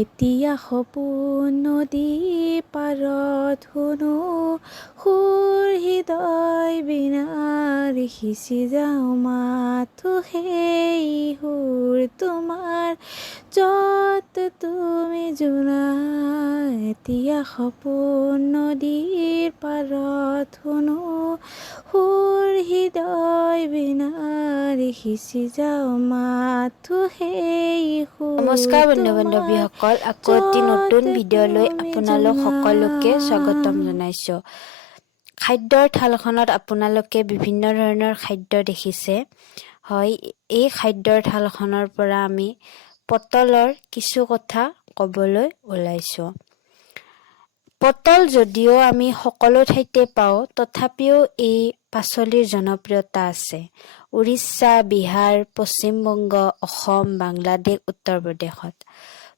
এতিয়া সপোন নদী পাৰত শুনো সুৰ হৃদয় বিনাৰ সিঁচি যাওঁ মাথো সেই সুৰ তোমাৰ যত তুমি জোনা এতিয়া সপোন নদীৰ পাৰত শুনো সুৰ হৃদয় বিনাৰ সিঁচি যাওঁ মাথো সেই সুৰ নমস্কাৰ বন্ধু বান্ধৱীসকল, আকৌ এটি নতুন ভিডিঅ'লৈ আপোনালোক সকলোকে স্বাগতম জনাইছোঁ। খাদ্যৰ থালখনত আপোনালোকে বিভিন্ন ধৰণৰ খাদ্য দেখিছে। হয়, এই খাদ্যৰ থালখনৰ পৰা আমি পটলৰ কিছু কথা ক'বলৈ ওলাইছোঁ। পটল যদিও আমি সকলো ঠাইতে পাওঁ, তথাপিও এই পাচলিৰ জনপ্ৰিয়তা আছে। উৰিষ্যা, বিহাৰ, পশ্চিমবংগ, অসম, বাংলাদেশ, উত্তৰ প্ৰদেশত।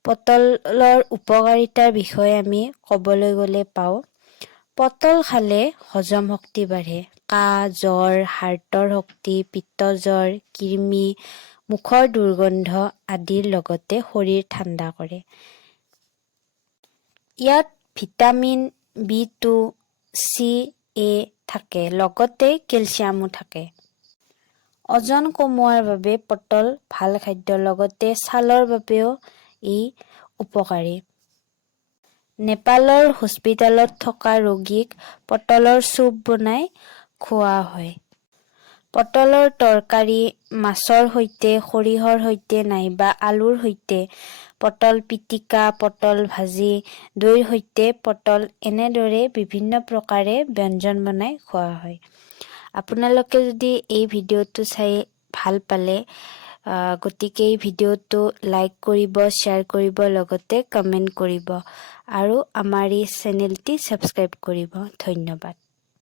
পটলৰ উপকাৰিতাৰ বিষয়ে আমি ক'বলৈ গ'লে পাওঁ, পটল খালে হজম শক্তি বাঢ়ে। কাহ, জ্বৰ, হাৰ্টৰ শক্তি, পিত্তজ্বৰ, কৃমি, মুখৰ দুৰ্গন্ধ আদিৰ লগতে শৰীৰ ঠাণ্ডা কৰে। ইয়াত ভিটামিন B2, C, A থাকে, লগতে কেলছিয়ামো থাকে। ওজন কমোৱাৰ বাবে পটল ভাল খাদ্য, লগতে ছালৰ বাবেও ই উপকাৰী। নেপালৰ হস্পিটেলত থকা ৰোগীক পটলৰ চুপ বনাই খুওৱা হয়। পটলৰ তৰকাৰী মাছৰ সৈতে, সৰিয়হৰ সৈতে নাইবা আলুৰ সৈতে, পটল পিটিকা, পটল ভাজি, দৈৰ সৈতে পটল এনেদৰে বিভিন্ন প্ৰকাৰে ব্যঞ্জন বনাই খোৱা হয়। আপোনালোকে যদি এই ভিডিঅ'টো চাই ভাল পালে, গতিকে এই ভিডিঅ'টো লাইক কৰিব, শ্বেয়াৰ কৰিব, লগতে কমেণ্ট কৰিব আৰু আমাৰ এই চেনেলটি ছাবস্ক্ৰাইব কৰিব। ধন্যবাদ।